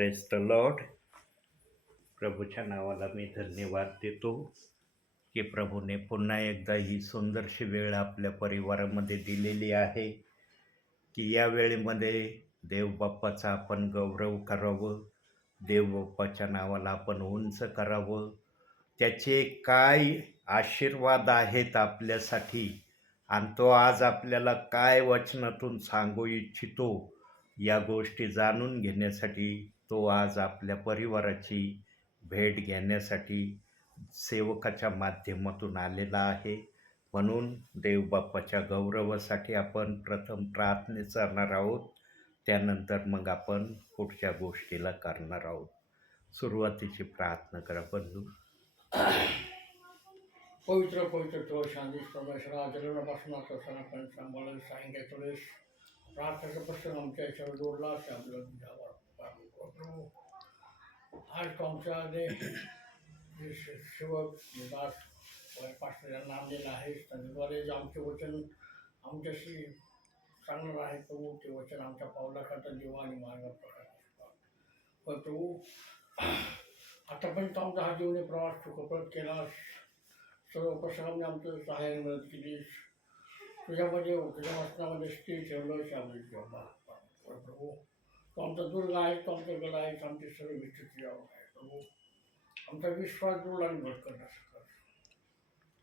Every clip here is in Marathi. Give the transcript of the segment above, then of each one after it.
Praise the Lord. प्रभूच्या नावाला मी धन्यवाद देतो की प्रभूने पुन्हा एकदा ही सुंदरशी वेळ आपल्या परिवारामध्ये दिलेली आहे की या वेळेमध्ये देवबाप्पाचा आपण गौरव करावं, देवबाप्पाच्या नावाला आपण उंच करावं. त्याचे काय आशीर्वाद आहेत आपल्यासाठी आणि तो आज आपल्याला काय वचनातून सांगू इच्छितो या गोष्टी जाणून घेण्यासाठी तो आज आपल्या परिवाराची भेट घेण्यासाठी सेवकाच्या माध्यमातून आलेला आहे. म्हणून देवबाप्पाच्या गौरवासाठी आपण प्रथम प्रार्थना करणार आहोत. त्यानंतर मग आपण पुढच्या गोष्टीला करणार आहोत. सुरुवातीची प्रार्थना करा बंधू. पवित्र पवित्र तो शांती परमेश्वरा जन्मापासून आता सणापर्यंत सांभाळून सांगितलं वेळेस प्रार्थनेचं पुस्तक आमच्या याच्यावर जोडला असे आपल्याला द्यावा. आज तो आमच्या जे सेवक दास पास्टर यांना आणलेलं आहे त्यांच्याद्वारे जे आमचे वचन आमच्याशी सांगणार आहे प्रभू ते वचन आमच्या पावलाकरता देवा आणि मार्गाप्रकाश. प्रभू आतापर्यंत आमचा हा जीवनी प्रवास सुखप्रद केला, सर्व प्रसंगाने आमचं सहाय्य मदत केली, तुझ्यामध्ये तुझ्या वचनामध्ये स्थिर ठेवलं त्यामध्ये जेव्हा प्रभू तो आमचा दुर्ग आहे, तो आमचा गड आहे, आमची सर्व विस्तृती आहे प्रभू. आमचा विश्वास दूर आणि भटकत असं कर.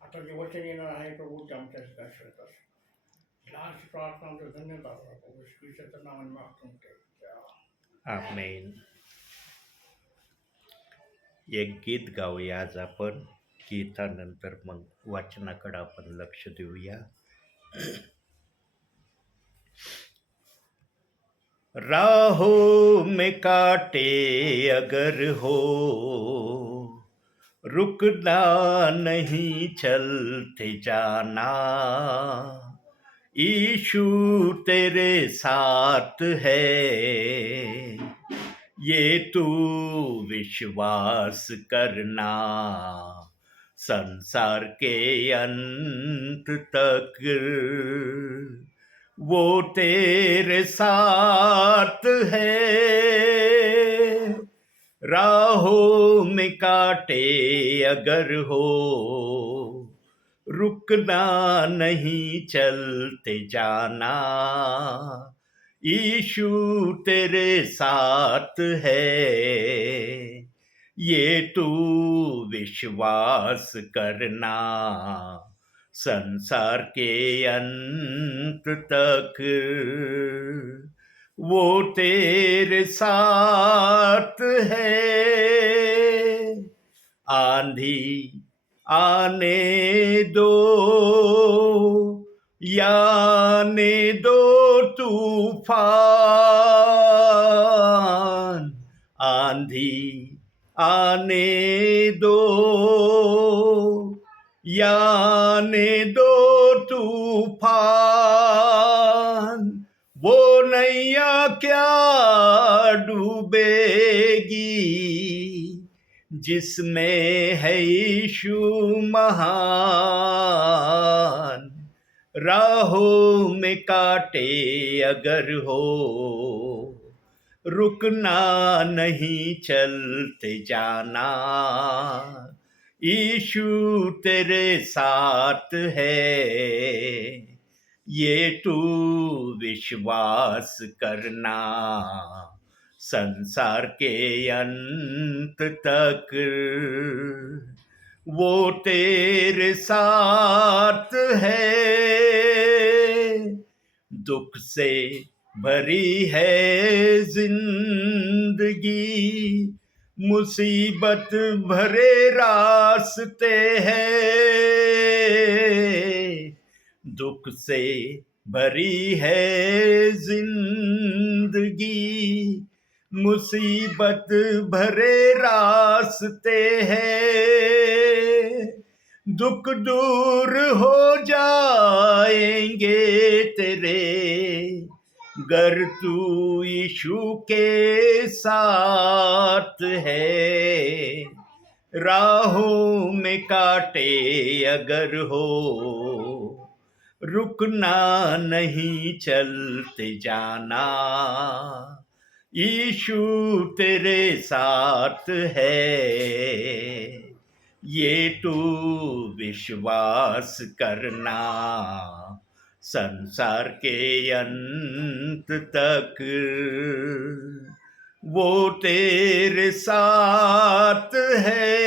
आता जे वचन येणार आहे प्रभू ते आमच्या आश्रत असं लहानशी प्रार्थना आमचं धन्यवाद प्रभू श्रीच्या नावाने मागतो. आमेन. एक गीत गाऊया आज आपण. गीतानंतर मग वाचनाकडे आपण लक्ष देऊया. राहों में काटे अगर हो, रुकना नहीं चलते जाना, यीशु तेरे साथ है, ये तू विश्वास करना, संसार के अंत तक वो तेरे साथ है. राहों में काटे अगर हो, रुकना नहीं चलते जाना, यीशु तेरे साथ है, ये तू विश्वास करना, संसार के अंत तक वो तेरे साथ है. आंधी आने दो याने दो तूफान, आंधी आने दो याने दो तूफान, वो नैया क्या डूबेगी जिसमें है यीशु महान. राहों में काटे अगर हो, रुकना नहीं चलते जाना, यीशु तेरे साथ है, ये तू विश्वास करना, संसार के अंत तक वो तेरे साथ है. दुख से भरी है जिंदगी, मुसीबत भरे रास्ते हैं, दुख से भरी है जिंदगी, मुसीबत भरे रास्ते हैं, दुख दूर हो जाएंगे तेरे गर तू यीशु के साथ है. राहों में काटे अगर हो, रुकना नहीं चलते जाना, यीशु तेरे साथ है, ये तू विश्वास करना, संसार के अंत तक वो तेरे साथ है।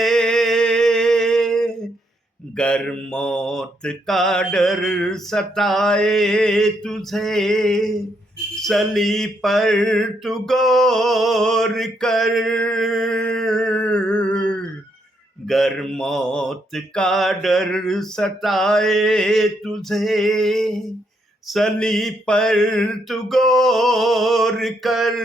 गर मौत का डर सताए तुझे, सली पर तू गौर कर। गर मौत का डर सताए तुझे, सली पर तू गौर कर।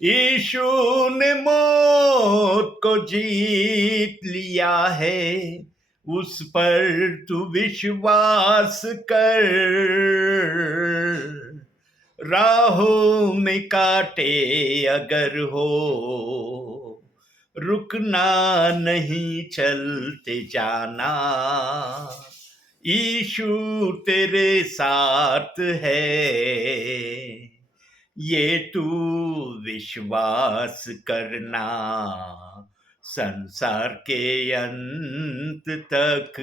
यीशु ने मौत को जीत लिया है, उस पर तू विश्वास कर। राहों में कांटे अगर हो, रुकना नहीं, चलते जाना। यीशु तेरे साथ है, ये तू विश्वास करना, संसार के अंत तक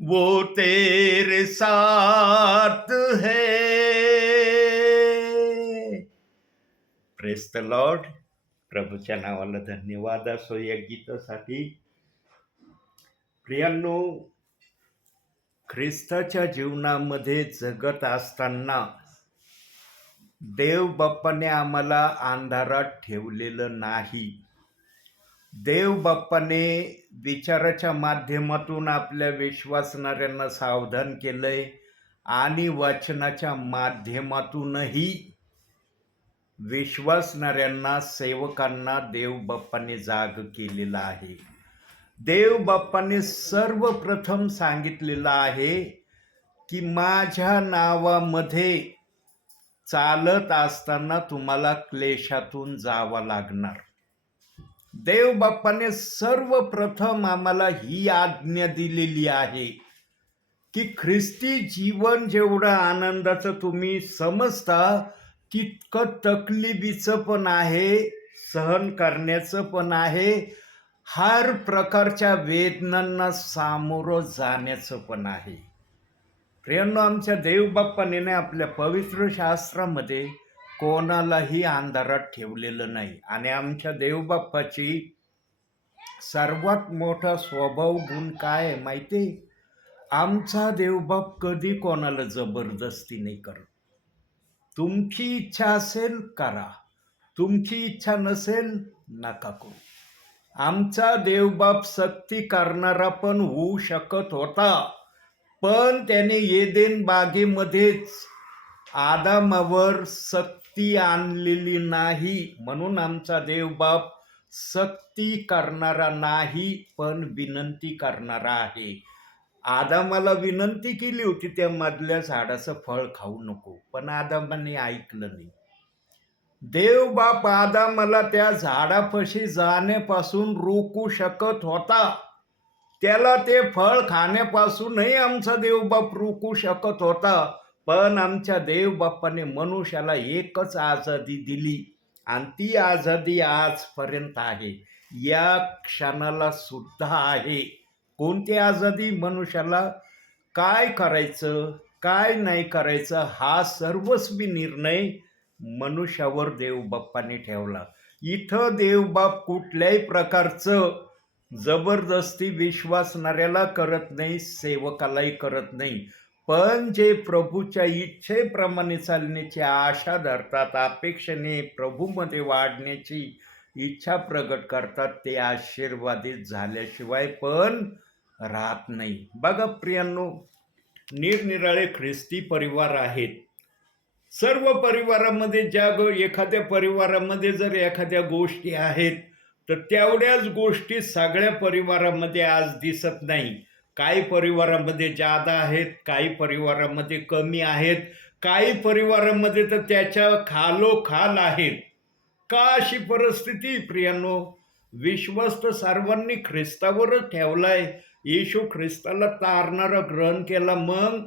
वो तेरे साथ है। Praise the Lord. प्रभूच्या नावाला धन्यवाद असो या गीतासाठी. प्रियांनो, ख्रिस्ताच्या जीवनामध्ये जगत असताना देव बाप्पाने आम्हाला अंधारात ठेवलेलं नाही. देव बाप्पाने विचाराच्या माध्यमातून आपल्या विश्वासणाऱ्यांना सावधान केलंय आणि वचनाच्या माध्यमातूनही विश्वासणाऱ्यांना, सेवकांना देव बाप्पाने जाग केलेला आहे. देव बाप्पाने सर्वप्रथम सांगितलेलं आहे की माझ्या नावामध्ये चालत असताना तुम्हाला क्लेशातून जावं लागणार. देव बाप्पाने सर्वप्रथम आम्हाला ही आज्ञा दिलेली आहे की ख्रिस्ती जीवन जेवढं आनंदाचं तुम्ही समजता, तितकं तकलिफीचं पण आहे, सहन करण्याचं पण आहे, हर प्रकारच्या वेदनांना सामोरं जाण्याचं पण आहे. प्रियांनो, आमच्या देवबाप्पाने आपल्या पवित्र शास्त्रामध्ये कोणालाही अंधारात ठेवलेलं नाही. आणि आमच्या देवबाप्पाची सर्वात मोठा स्वभाव गुण काय आहे माहिती आहे? आमचा देवबाप कधी कोणाला जबरदस्ती नाही करत. तुमची इच्छा असेल करा, तुमची इच्छा नसेल नका करू. आमचा देवबाप सक्ती करणारा पण होऊ शकत होता, पण त्याने एदेन बागेमध्येच आदामावर सक्ती आणलेली नाही. म्हणून आमचा देवबाप सक्ती करणारा नाही, पण विनंती करणारा आहे. आदामाला विनंती केली होती त्या मधल्या झाडाचं फळ खाऊ नको, पण आदामाने ऐकलं नाही. देवबाप आदामाला त्या झाडापाशी जाण्यापासून रोखू शकत होता. त्याला ते फळ खाण्यापासूनही आमचा देवबाप रोखू शकत होता, पण आमच्या देवबापाने मनुष्याला एकच आझादी दिली आणि ती आझादी आजपर्यंत आहे, या क्षणाला सुद्धा आहे. कोणती आझादी? मनुष्याला काय करायचं, काय नाही करायचं हा सर्वस्वी निर्णय मनुष्यावर देवबाप्पाने ठेवला. इथं देवबाप कुठल्याही प्रकारचं जबरदस्ती विश्वासणाऱ्याला करत नाही, सेवकालाही करत नाही. पण जे प्रभूच्या इच्छेप्रमाणे चालण्याची आशा धरतात, अपेक्षेने प्रभूमध्ये वाढण्याची इच्छा प्रगट करतात, ते आशीर्वादित झाल्याशिवाय पण राहत नाही. बघा प्रियांनो, निरनिराळे ख्रिस्ती परिवार आहेत. सर्व परिवारामध्ये एखाद्या परिवारामध्ये जर एखाद्या गोष्टी आहेत, तर तेवढ्याच गोष्टी सगळ्या परिवारामध्ये आज दिसत नाही. काही परिवारामध्ये जादा आहेत, काही परिवारामध्ये कमी आहेत, काही परिवारामध्ये तर त्याच्या खालोखाल आहेत. का अशी परिस्थिती? प्रियांनो, विश्वास तर सर्वांनी ख्रिस्तावरच ठेवलाय. येशू ख्रिस्ताला तारणारा ग्रहण केला, मग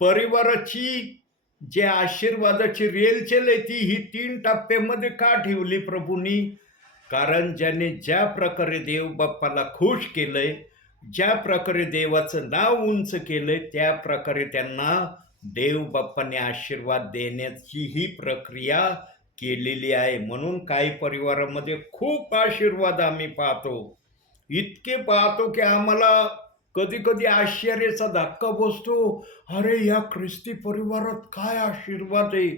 परिवाराची जे आशीर्वादाची रेलचेल आहे ती ही 3 टप्प्यामध्ये का ठेवली प्रभूंनी? कारण ज्याने ज्या प्रकारे देव बाप्पाला खुश केलंय, ज्या प्रकारे देवाचं नाव उंच केलंय, त्या प्रकारे त्यांना देव बाप्पाने आशीर्वाद देण्याची ही प्रक्रिया केलेली आहे. म्हणून काही परिवारामध्ये खूप आशीर्वाद आम्ही पाहतो, इतके पाहतो की आम्हाला कधी कधी आश्चर्याचा धक्का बसतो. अरे, या ख्रिस्ती परिवारात काय आशीर्वाद आहे.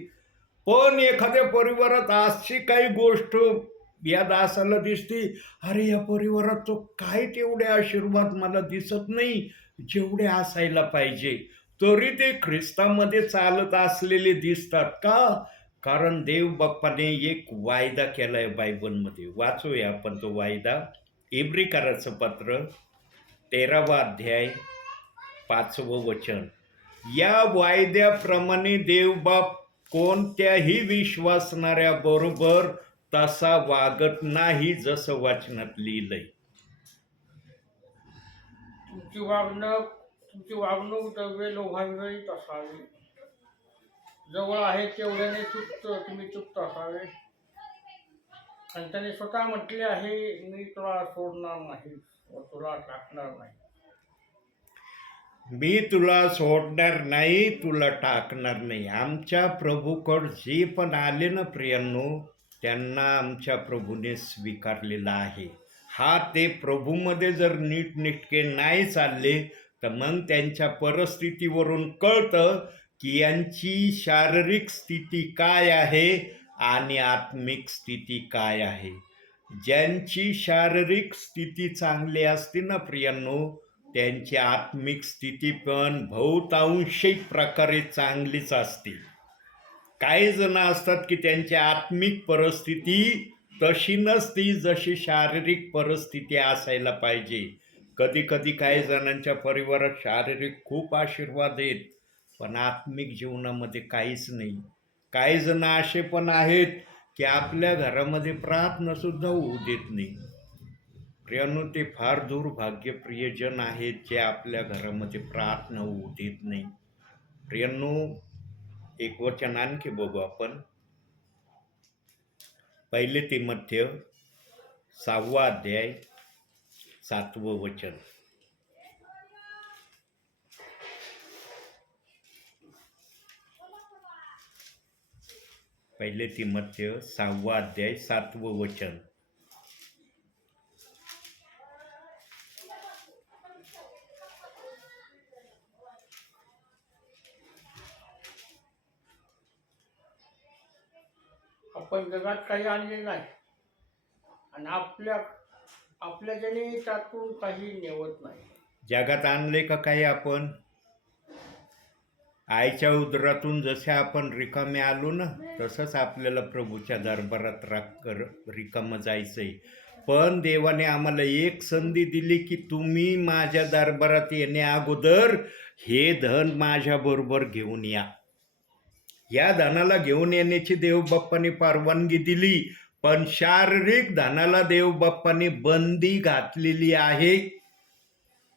पण एखाद्या परिवारात अशी काही गोष्ट या दासाला दिसते, अरे या परिवारात तो काय तेवढे आशीर्वाद मला दिसत नाही जेवढे असायला पाहिजे. तरी ते ख्रिस्तामध्ये चालत असलेले दिसतात का? कारण देव बाप्पाने एक वायदा केलाय बायबलमध्ये. वाचूया आपण तो वायदा. इब्रिकराचं पत्र 13वा अध्याय 5वं वचन. या वायद्याप्रमाणे देवबाप कोणत्याही विश्वासणाऱ्या बरोबर तसा वागत नाही, जसं वचनात लिहिलंय. तुमची वागणूक द्रव्य लोभाविरहित असावी. जवळ आहे तेवढ्याने तुम्ही चुकत असावे. आणि त्याने स्वतः म्हटले आहे, मी तुला सोडणार नाही व तुला टाकणार नाही. मी तुला सोडणार नाही, तुला टाकणार नाही. आमच्या प्रभूकडे जे पण आले ना प्रियांनो, त्यांना आमच्या प्रभूने स्वीकारलेला आहे. हा ते प्रभूमध्ये जर नीटनेटके नाही चालले तर मग त्यांच्या परिस्थितीवरून कळतं की यांची शारीरिक स्थिती काय आहे आणि आत्मिक स्थिती काय आहे. ज्यांची शारीरिक स्थिती चांगली असते ना प्रियांनो, त्यांची आत्मिक स्थिती पण बहुतांशी प्रकारे चांगलीच असते. काही जण असतात की त्यांची आत्मिक परिस्थिती तशी नसती जशी शारीरिक परिस्थिती असायला पाहिजे. कधी कधी काही जणांच्या परिवारात शारीरिक खूप आशीर्वाद आहेत पण आत्मिक जीवनामध्ये काहीच नाही. काही जण असे पण आहेत की आपल्या घरामध्ये प्रार्थना सुद्धा होऊ देत नाही. प्रियांनो, ते फार दुर्भाग्यप्रियजन आहेत जे आपल्या घरामध्ये प्रार्थना होऊ देत नाही. प्रियांनो, एक वचन आणखी बघू आपण. 1 तिमोथेय 6वा अध्याय 7वं वचन. 1 तिमोथेय 6वा अध्याय 7वं वचन. आपण जगात काही आणले नाही आणि आपल्याच्याने त्यातून काही नेवत नाही. जगात आणले का काही आपण? आईच्या उदरातून जसे आपण रिकामे आलो ना, तसंच आपल्याला प्रभूच्या दरबारात रिकामं जायचंय. पण देवाने आम्हाला एक संधी दिली की तुम्ही माझ्या दरबारात येण्या अगोदर हे धन माझ्याबरोबर घेऊन या. या धनाला घेऊन येण्याची देवबाप्पाने परवानगी दिली, पण शारीरिक धनाला देवबाप्पाने बंदी घातलेली आहे.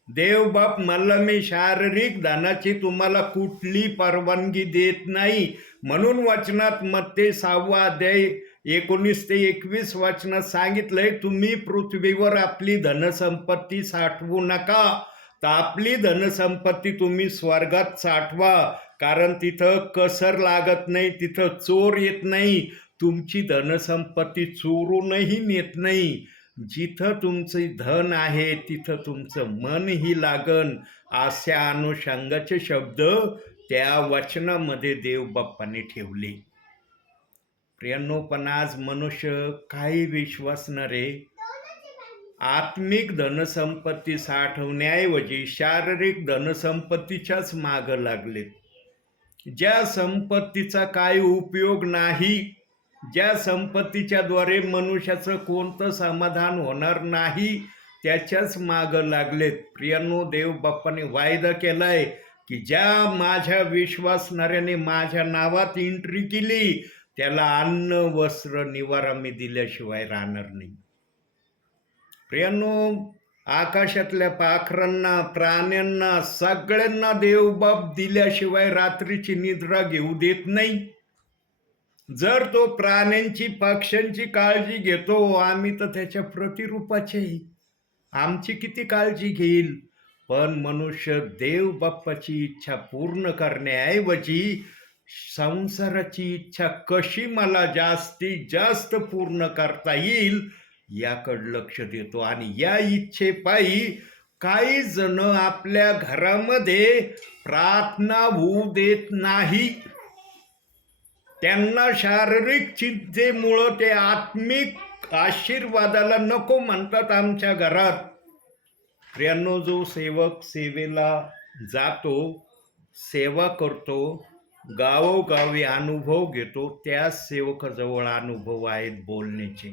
देवबाप म्हणला, मी शारीरिक धनाची तुम्हाला कुठली परवानगी देत नाही. म्हणून वचनात मत्ते 6वा अध्याय 19 ते 21 वचनात सांगितलंय, तुम्ही पृथ्वीवर आपली धनसंपत्ती साठवू नका, तर आपली धनसंपत्ती तुम्ही स्वर्गात साठवा. कारण तिथं कसर लागत नाही, तिथं चोर येत नाही, तुमची धनसंपत्ती चोरूनही नेत नाही. जिथं तुमचे धन आहे तिथं तुमचं मनही लागन. अशा अनुषंगाचे शब्द त्या वचनामध्ये देवबाप्पाने ठेवले. प्रियांनो, पण आज मनुष्य काही विश्वासणारे आत्मिक धनसंपत्ती साठवण्याऐवजी शारीरिक धनसंपत्तीच्याच मागं लागलेत. ज्या संपत्तीचा काही उपयोग नाही, ज्या संपत्तीच्या द्वारे मनुष्याचं कोणतं समाधान होणार नाही, त्याच्याच मागं लागलेत. प्रियांनो, देवबाप्पाने वायदा केलाय की ज्या माझ्या विश्वासणाऱ्याने माझ्या नावात एंट्री केली त्याला अन्न वस्त्र निवारा मी दिल्याशिवाय राहणार नाही. प्रियांनो, आकाशातल्या पाखरांना, प्राण्यांना, सगळ्यांना देवबाप दिल्याशिवाय रात्रीची निद्रा घेऊ देत नाही. जर तो प्राण्यांची, पक्ष्यांची काळजी घेतो, आम्ही तर त्याच्या प्रतिरूपाचे, आमची किती काळजी घेईल. पण मनुष्य देव बाप्पाची इच्छा पूर्ण करण्याऐवजी संसाराची इच्छा कशी मला जास्तीत जास्त पूर्ण करता येईल याकडे लक्ष देतो. आणि या इच्छेपायी काही जण आपल्या घरामध्ये प्रार्थना होऊ देत नाही. त्यांना शारीरिक चिंतेमुळं ते आत्मिक आशीर्वादाला नको म्हणतात आमच्या घरात. प्रियांनो, जो सेवक सेवेला जातो, सेवा करतो, गावोगावी अनुभव घेतो, त्या सेवकाजवळ अनुभव आहेत बोलण्याचे.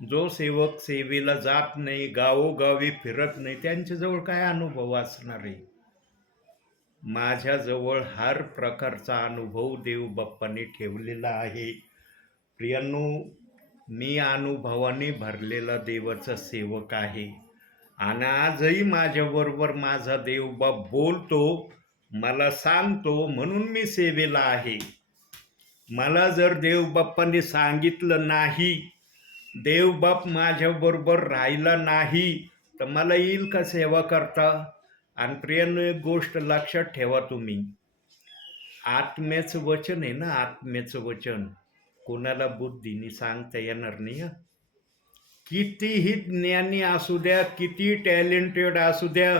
जो सेवक सेवेला जात नाही, गावोगावी फिरत नाही, त्यांच्याजवळ काय अनुभव असणार आहे. माझ्याजवळ हर प्रकारचा अनुभव देवबाप्पाने ठेवलेला आहे. प्रियांनो, मी अनुभवाने भरलेला देवाचा सेवक आहे. आणि आजही माझ्याबरोबर माझा देवबाप बोलतो, मला सांगतो, म्हणून मी सेवेला आहे. मला जर देवबाप्पाने सांगितलं नाही, देवबाप माझ्याबरोबर राहिला नाही, तर मला येईल का सेवा करता. आणि प्रियांनो, एक गोष्ट लक्षात ठेवा तुम्ही, आत्म्याचं वचन आहे ना, आत्म्याचं वचन कोणाला बुद्धीने सांगता येणार नाही. कितीही ज्ञानी असू द्या, किती टॅलेंटेड असू द्या,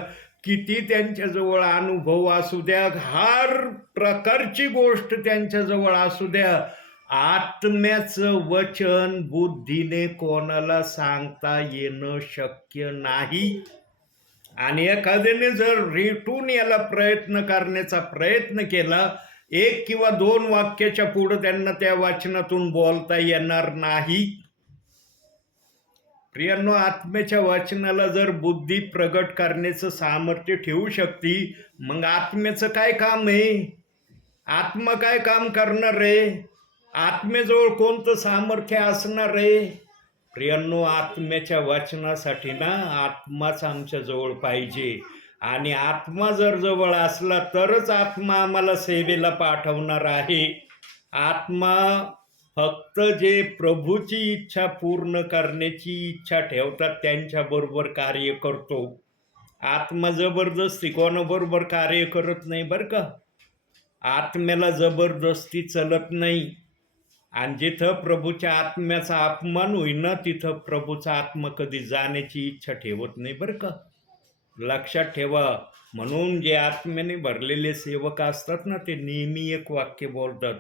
किती त्यांच्याजवळ अनुभव असू द्या, हर प्रकारची गोष्ट त्यांच्याजवळ असू द्या, आत्म्याचं वचन बुद्धीने कोणाला सांगता येणं शक्य नाही. आणि एखाद्याने जर रेटून याला प्रयत्न करण्याचा प्रयत्न केला, 1 किंवा 2 वाक्याच्या पुढं त्यांना त्या वाचनातून बोलता येणार नाही. प्रियांनो, आत्म्याच्या वाचनाला जर बुद्धी प्रगट करण्याचं सामर्थ्य ठेवू शकते, मग आत्म्याचं काय काम आहे. आत्मा काय काम करणार आहे. आत्म्याजवळ कोणतं सामर्थ्य असणार आहे. प्रियांनो, आत्म्याच्या वाचनासाठी ना आत्माच आमच्या जवळ पाहिजे. आणि आत्मा जर जवळ असला तरच आत्मा आम्हाला सेवेला पाठवणार आहे. आत्मा फक्त जे प्रभूची इच्छा पूर्ण करण्याची इच्छा ठेवतात त्यांच्याबरोबर कार्य करतो. आत्मा जबरदस्ती कोणाबरोबर कार्य करत नाही बरं का. आत्म्याला जबरदस्ती चलत नाही. आणि जिथं प्रभूच्या आत्म्याचा अपमान होईल ना, तिथं प्रभूचा आत्मा कधी जाण्याची इच्छा ठेवत नाही बरं का. लक्षात ठेवा. म्हणून जे आत्म्याने भरलेले सेवक असतात ना, ते नेहमी एक वाक्य बोलतात,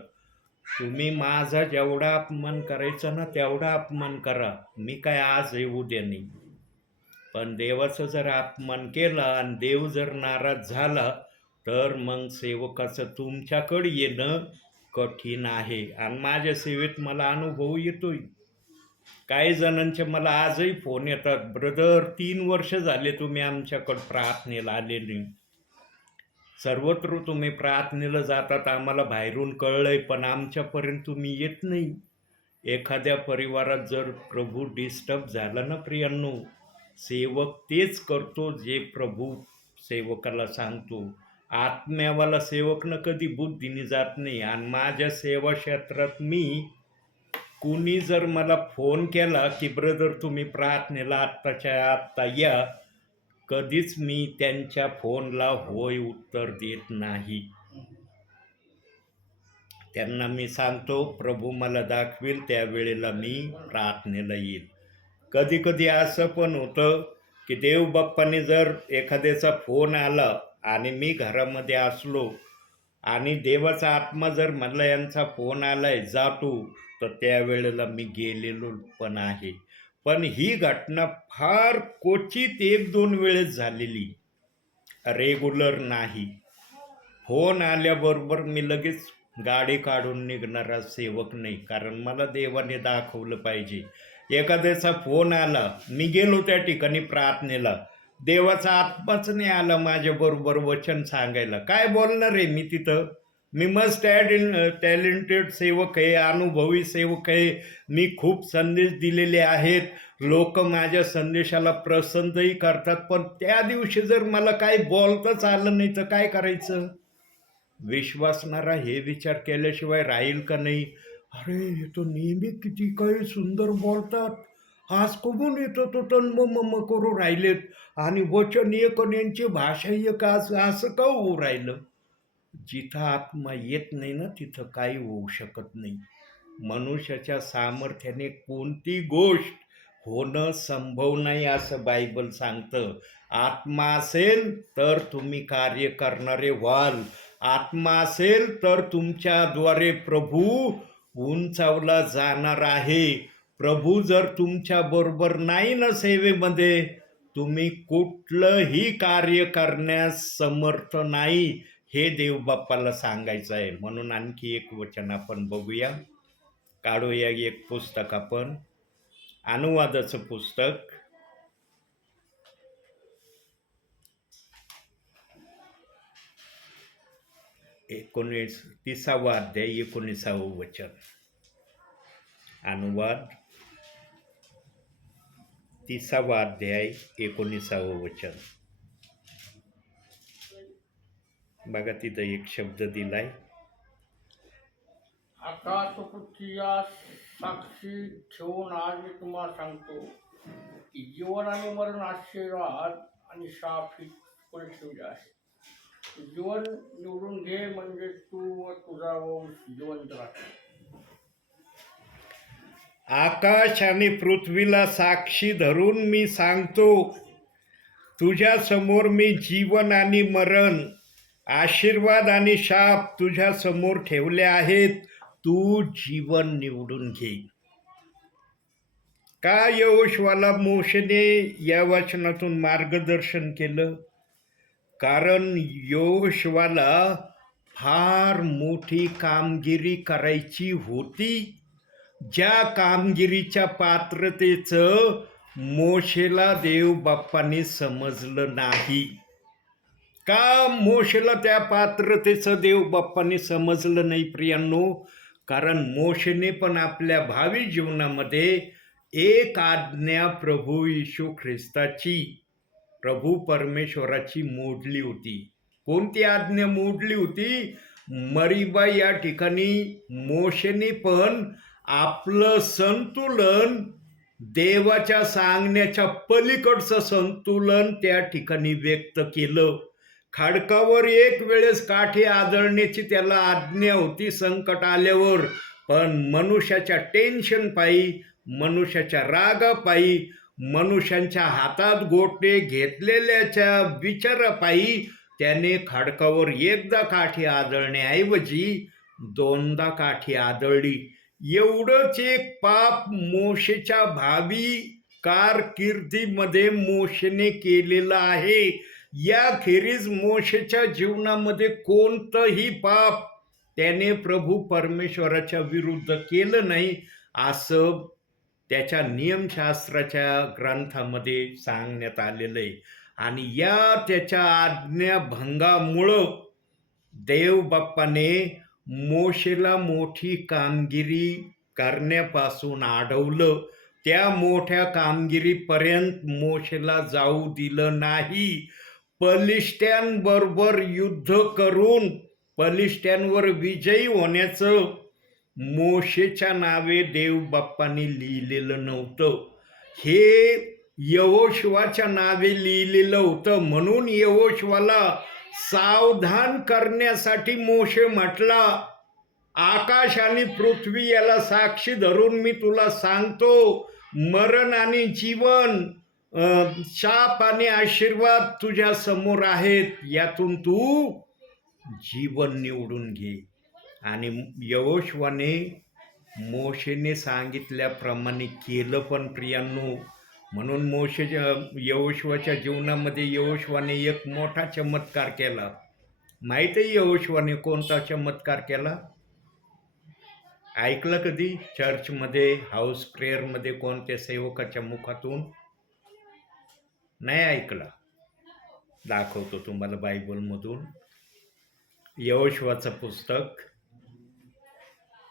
तुम्ही माझा जेवढा अपमान करायचा ना तेवढा अपमान करा, मी काय आज येऊ दे नाही. पण देवाचं जर अपमान केला आणि देव जर नाराज झाला, तर मग सेवकाचं तुमच्याकडे येणं कठीण आहे. आणि माझ्या सेवेत मला अनुभव येतोय. काही जणांचे मला आजही फोन येतात, ब्रदर 3 वर्ष झाले तुम्ही आमच्याकडं प्रार्थनेला आलेले, सर्वत्र तुम्ही प्रार्थनेला जातात, आम्हाला बाहेरून कळलंय, पण आमच्यापर्यंत तुम्ही येत नाही. एखाद्या परिवारात जर प्रभू डिस्टर्ब झाला ना प्रियांनो, सेवक तेच करतो जे प्रभू सेवकाला सांगतो. आत्म्यावाला सेवकनं कधी बुद्धीने जात नाही. आणि माझ्या सेवा क्षेत्रात मी, कुणी जर मला फोन केला की ब्रदर तुम्ही प्रार्थनेला आत्ताच्या आत्ता या, कधीच मी त्यांच्या फोनला होय उत्तर देत नाही. त्यांना मी सांगतो, प्रभू मला दाखवेल त्यावेळेला मी प्रार्थनेला येईल. कधी कधी असं पण होतं की देवबाप्पाने जर एखाद्याचा फोन आला आणि मी घरामध्ये असलो आणि देवाचा आत्मा जर म्हणला यांचा फोन आलाय जातो, तर त्यावेळेला मी गेलेलो पण आहे. पण ही घटना फार क्वचित 1-2 वेळेस झालेली, रेग्युलर नाही. फोन आल्याबरोबर मी लगेच गाडी काढून निघणारा सेवक नाही, कारण मला देवाने दाखवलं पाहिजे. एखाद्याचा फोन आला, मी गेलो त्या ठिकाणी प्रार्थनेला, देवाचा आत्माच नाही आला माझ्याबरोबर वचन सांगायला, काय बोलणार आहे मी तिथं. मी मस्ट ॲड इन टॅलेंटेड सेवक आहे, अनुभवी सेवक आहे. मी खूप संदेश दिलेले आहेत. लोक माझ्या संदेशाला पसंतही करतात. पण त्या दिवशी जर मला काही बोलताच आलं नाही तर काय करायचं? विश्वासणारा हे विचार केल्याशिवाय राहील का नाही? अरे हे तर नेहमी किती काही सुंदर बोलतात, आज कमून येतो तो तन्म करू राहिलेत आणि वचन एक आणि यांची भाषा एक, आज असं का होऊ राहिलं? जिथं आत्मा येत नाही ना तिथं काही होऊ शकत नाही. मनुष्याच्या सामर्थ्याने कोणती गोष्ट होणं संभव नाही असं बायबल सांगतं. आत्मा असेल तर तुम्ही कार्य करणारे व्हाल. आत्मा असेल तर तुमच्याद्वारे प्रभू उंचावला जाणार आहे. प्रभू जर तुमच्या बरोबर नाही ना सेवेमध्ये, तुम्ही कुठलंही कार्य करण्यास समर्थ नाही, हे देव बाप्पाला सांगायचं आहे. म्हणून आणखी एक वचन आपण बघूया. काढूया एक पुस्तक आपण, अनुवादाचं पुस्तक, 30वा अध्याय 19वं वचन. अनुवाद 30वा अध्याय 19वं वचन. बघा तिथं एक शब्द दिलाय, आकाश व पृथ्वीया साक्षी ठेवून आज मी तुम्हाला सांगतो की जीवन आणि मरण, आशीर्वाद आणि शाप ही पुढे ठेवले आहे. जीवन निवडून घे म्हणजे तू व तुझा वंश जिवंत राहतो. आकाश आणि पृथ्वीला साक्षी धरून मी सांगतो, तुझ्या समोर मी जीवन आणि मरण, आशीर्वाद आणि शाप तुझ्या समोर ठेवले आहेत. तू जीवन निवडून घे. का यहोशुवाला मोशेने या वचनातून मार्गदर्शन केलं? कारण यहोशुवाला फार मोठी कामगिरी करायची होती. ज्या कामगिरीच्या पात्रतेचं मोशेला देव बाप्पाने समजलं नाही. का मोशेला त्या पात्रतेचं देव बाप्पाने समजलं नाही प्रियांनो? कारण मोशेने पण आपल्या भावी जीवनामध्ये एक आज्ञा प्रभू येशू ख्रिस्ताची, प्रभू परमेश्वराची मोडली होती. कोणती आज्ञा मोडली होती? मरीबा या ठिकाणी मोशेने पण आपलं संतुलन, देवाच्या सांगण्याच्या पलीकडचं संतुलन त्या ठिकाणी व्यक्त केलं. खडकावर एक वेळेस काठी आदळण्याची त्याला आज्ञा होती संकट आल्यावर, पण मनुष्याच्या टेन्शन पायी, मनुष्याच्या रागापायी, मनुष्यांच्या हातात गोटे घेतलेल्याच्या विचारापायी त्याने खडकावर एकदा काठी आदळण्याऐवजी 2दा काठी आदळली. एवढंच एक पाप मोशेच्या भावी कारकिर्दीमध्ये मोशेने केलेलं आहे. याखेरीज मोशेच्या जीवनामध्ये कोणतंही पाप त्याने प्रभू परमेश्वराच्या विरुद्ध केलं नाही, असं त्याच्या नियमशास्त्राच्या ग्रंथामध्ये सांगण्यात आलेलं आहे. आणि या त्याच्या आज्ञाभंगामुळं देव बाप्पाने मोशेला मोठी कामगिरी करण्यापासून अडवलं. त्या मोठ्या कामगिरीपर्यंत मोशेला जाऊ दिलं नाही. पलिष्ठ्यांबरोबर युद्ध करून पलिष्ठ्यांवर विजयी होण्याचं मोशेच्या नावे देव बाप्पाने लिहिलेलं नव्हतं. हे यहोशुवाच्या नावे लिहिलेलं होतं. म्हणून यहोशुवाला सावधान करण्यासाठी मोशे म्हटला, आकाश आणि पृथ्वी याला साक्षी धरून मी तुला सांगतो, मरण आणि जीवन, शाप आणि आशीर्वाद तुझ्या समोर आहेत. यातून तू जीवन निवडून घे. आणि यहोशुवाने मोशेने सांगितल्याप्रमाणे केलं पण प्रियांनो. म्हणून यहोशुवाच्या जीवनामध्ये यहोशुवाने एक मोठा चमत्कार केला. माहित आहे यहोशुवाने कोणता चमत्कार केला? ऐकलं कधी चर्चमध्ये, हाऊस प्रेयरमध्ये कोणत्या सेवकाच्या मुखातून? नाही ऐकला? दाखवतो तुम्हाला बायबलमधून. यहोशुवाचं पुस्तक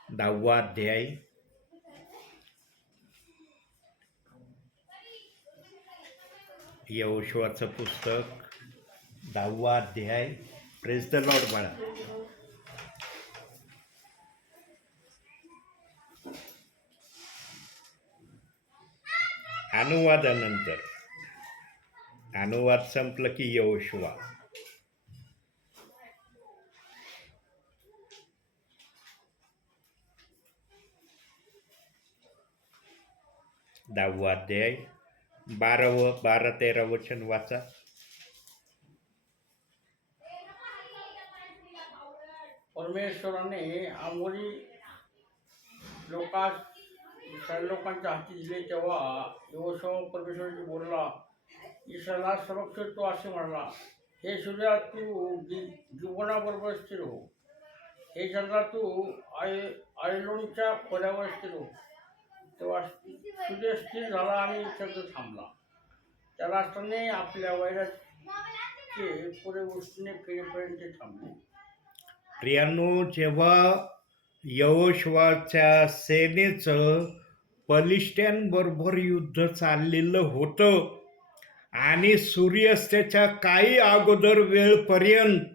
10वा अध्याय. यहोशुवाचं पुस्तक 10वा अध्याय. प्रेज द लॉर्ड बाळा. अनुवादानंतर अनुवाद संपलं की यहोशुवा. दहावा अध्याय 12-13 वचन वाचा. परमेश्वराने आमोरी लोकांस इस्रायल लोकांच्या हाती दिले तेव्हा यहोशुवा परमेश्वराशी बोलला. इस्रायला सुरक्षित तो असे म्हणला, हे सूर्या तू गिबोनाबरोबर स्थिर हो, हे चंद्रा तू आयलोनच्या खोऱ्यावर स्थिर हो. तेव्हा सूर्य स्थिर झाला आणि चंद्र थांबला. त्या राष्ट्राने आपल्या वैराचे पुरे उष्णे केळीपर्यंत थांबले. प्रियांनो, जेव्हा यहोशुवाच्या सेनेचं पलिष्ट्यांबरोबर युद्ध चाललेलं होतं आणि सूर्यास्ताच्या काही अगोदर वेळपर्यंत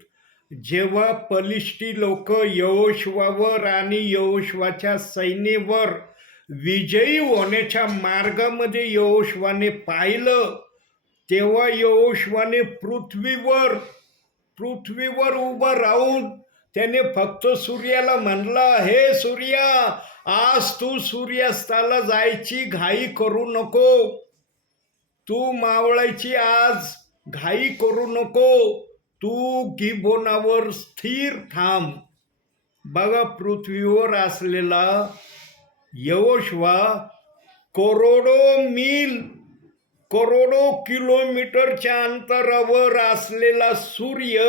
जेव्हा पलिष्टी लोक यहोशुवावर आणि यहोशुवाच्या सैन्यावर विजयी होण्याच्या मार्गामध्ये यहोशुवाने पाहिलं, तेव्हा यहोशुवाने पृथ्वीवर उभं राहून त्याने फक्त सूर्याला म्हणला, हे सूर्या, आज तू सूर्यास्ताला जायची घाई करू नको, तू मावळायची आज घाई करू नको, तू गिबोनावर स्थिर थांब. बघा, पृथ्वीवर असलेला यहोशुवा करोडो किलोमीटरच्या अंतरावर असलेला सूर्य,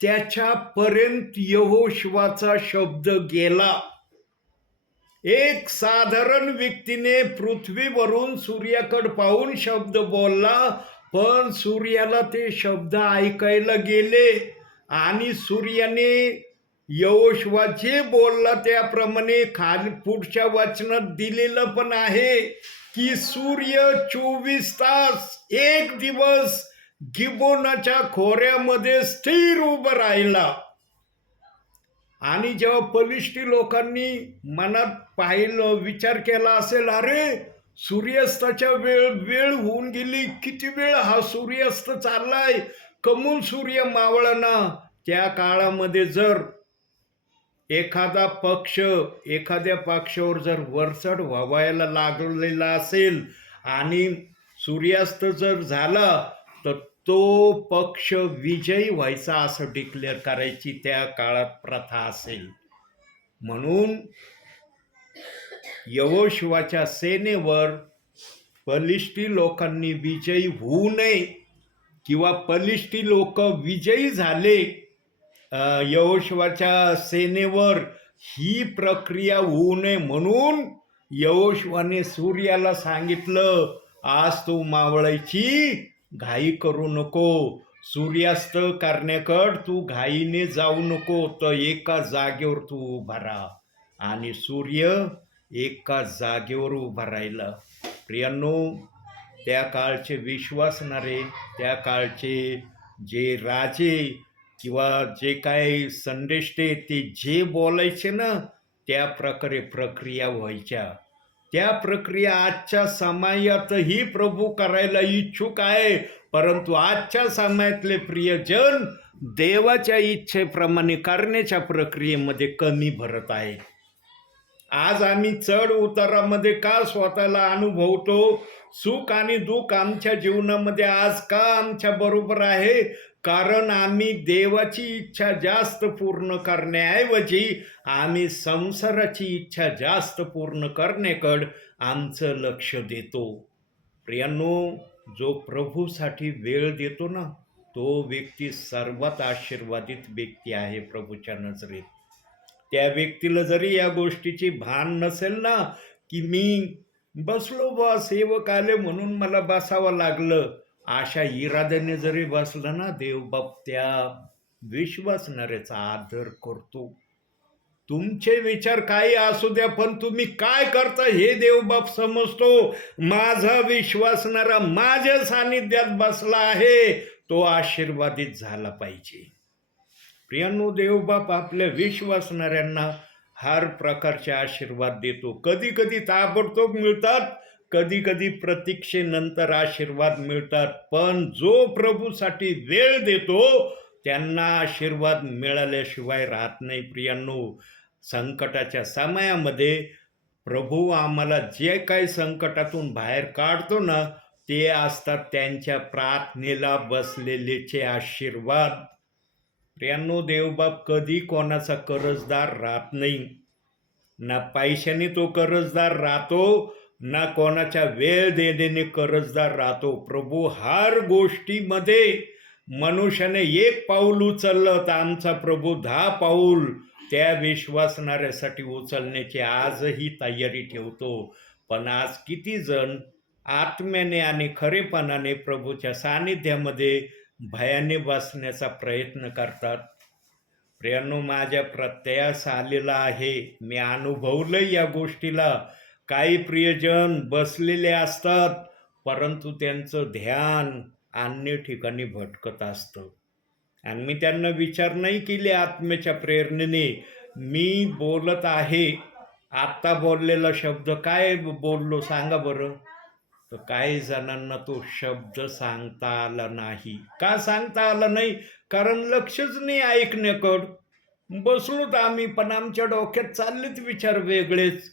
त्याच्यापर्यंत यहोशुवाचा शब्द गेला. एक साधारण व्यक्तीने पृथ्वीवरून सूर्याकडे पाहून शब्द बोलला, पण सूर्याला ते शब्द ऐकायला गेले आणि सूर्याने यहोशुवा जे बोलला त्याप्रमाणे खाली पुढच्या वचनात दिलेलं पण आहे की सूर्य 24 तास 1 दिवस गिबोनाच्या खोऱ्यामध्ये स्थिर उभं राहिला. आणि जेव्हा पलिष्टी लोकांनी मनात पाहिलं, विचार केला असेल, अरे सूर्यास्ताच्या वेळ होऊन गेली, किती वेळ हा सूर्यास्त चाललाय, कमून सूर्य मावळना. त्या काळामध्ये जर एखाद्या पक्षावर जर वरचढ व्हायला लागलेला असेल आणि सूर्यास्त जर झाला तर तो पक्ष विजयी व्हायचा असं डिक्लेअर करायची त्या काळात प्रथा असेल. म्हणून यहोशुवाच्या सेनेवर पलिष्टी लोकांनी विजयी होऊ नये किंवा पलिष्टी लोक विजयी झाले यहोशुवाच्या सेनेवर, ही प्रक्रिया होऊ नये म्हणून यहोशुवाने सूर्याला सांगितलं, आज तू मावळायची घाई करू नको, सूर्यास्त करण्याकडे तू घाईने जाऊ नको, तर एका जागेवर तू उभा राहा. आणि सूर्य एका जागेवर उभा राहिला. प्रियांनो, त्या काळचे विश्वासणारे, त्या काळचे जे राजे किंवा जे काही संदेष्टे ते जे बोलायचे ना, त्या प्रकारे प्रक्रिया व्हायच्या. त्या प्रक्रिया आजच्या समयातही प्रभू करायला इच्छुक आहे, परंतु आजच्या समयातले प्रियजन देवाच्या इच्छेप्रमाणे करण्याच्या प्रक्रियेमध्ये कमी भरत आहे. आज आम्ही चढ उतारामध्ये का स्वतःला अनुभवतो, सुख आणि दुःख आमच्या जीवनामध्ये आज का आमच्या बरोबर आहे, कारण आम्ही देवाची इच्छा जास्त पूर्ण करण्याऐवजी आम्ही संसाराची इच्छा जास्त पूर्ण करण्याकडे आमचं लक्ष देतो. प्रियांनो, जो प्रभूसाठी वेळ देतो ना, तो व्यक्ती सर्वात आशीर्वादित व्यक्ती आहे प्रभूच्या नजरेत. त्या व्यक्तीला जरी या गोष्टीची भान नसेल ना, की मी बसलो बा, सेवक आले म्हणून मला बसावं लागलं, अशा इराद्याने जरी बसलं ना, देवबाप त्या विश्वासणाऱ्याचा आदर करतो. तुमचे विचार काही असू द्या, पण तुम्ही काय करता हे देवबाप समजतो. माझा विश्वासणारा माझ्या सानिध्यात बसला आहे, तो आशीर्वादित झाला पाहिजे. प्रियांनो, देवबाप आपल्या विश्वासणाऱ्यांना हर प्रकारचे आशीर्वाद देतो. कधी कधी ताबडतोब मिळतात, कधी कधी प्रतीक्षेनंतर आशीर्वाद मिळतात, पण जो प्रभूसाठी वेळ देतो त्यांना आशीर्वाद मिळाल्याशिवाय राहत नाही. प्रियांनो, संकटाच्या समयामध्ये प्रभू आम्हाला जे काही संकटातून बाहेर काढतो ना, ते असतात त्यांच्या प्रार्थनेला बसलेलेचे आशीर्वाद. प्रियांनो, देवबाप कधी कोणाचा कर्जदार राहत नाही. ना पैशाने तो कर्जदार राहतो, ना कोणाच्या वेळ देण्याने कर्जदार राहतो. प्रभू हर गोष्टीमध्ये मनुष्याने एक पाऊल उचललं तर आमचा प्रभू 10 पाऊल त्या विश्वासणाऱ्यासाठी उचलण्याची आजही तयारी ठेवतो. पण आज किती जण आत्म्याने आणि खरेपणाने प्रभूच्या सानिध्यामध्ये भयाने बसण्याचा प्रयत्न करतात. प्रियांनो, माझ्या प्रत्ययास आलेला आहे, मी अनुभवलंय या गोष्टीला. काही प्रियजन बसलेले असतात, परंतु त्यांचं ध्यान अन्य ठिकाणी भटकत असतं. आणि मी त्यांना विचार नाही केले आत्म्याच्या प्रेरणेने. मी बोलत आहे, आत्ता बोललेला शब्द काय बोललो सांगा बरं. तर काही जणांना तो शब्द सांगता आला नाही. का सांगता आला नाही? कारण लक्षच नाही ऐकण्याकडं. बसलो तर आम्ही, पण आमच्या डोक्यात चाललेत विचार वेगळेच.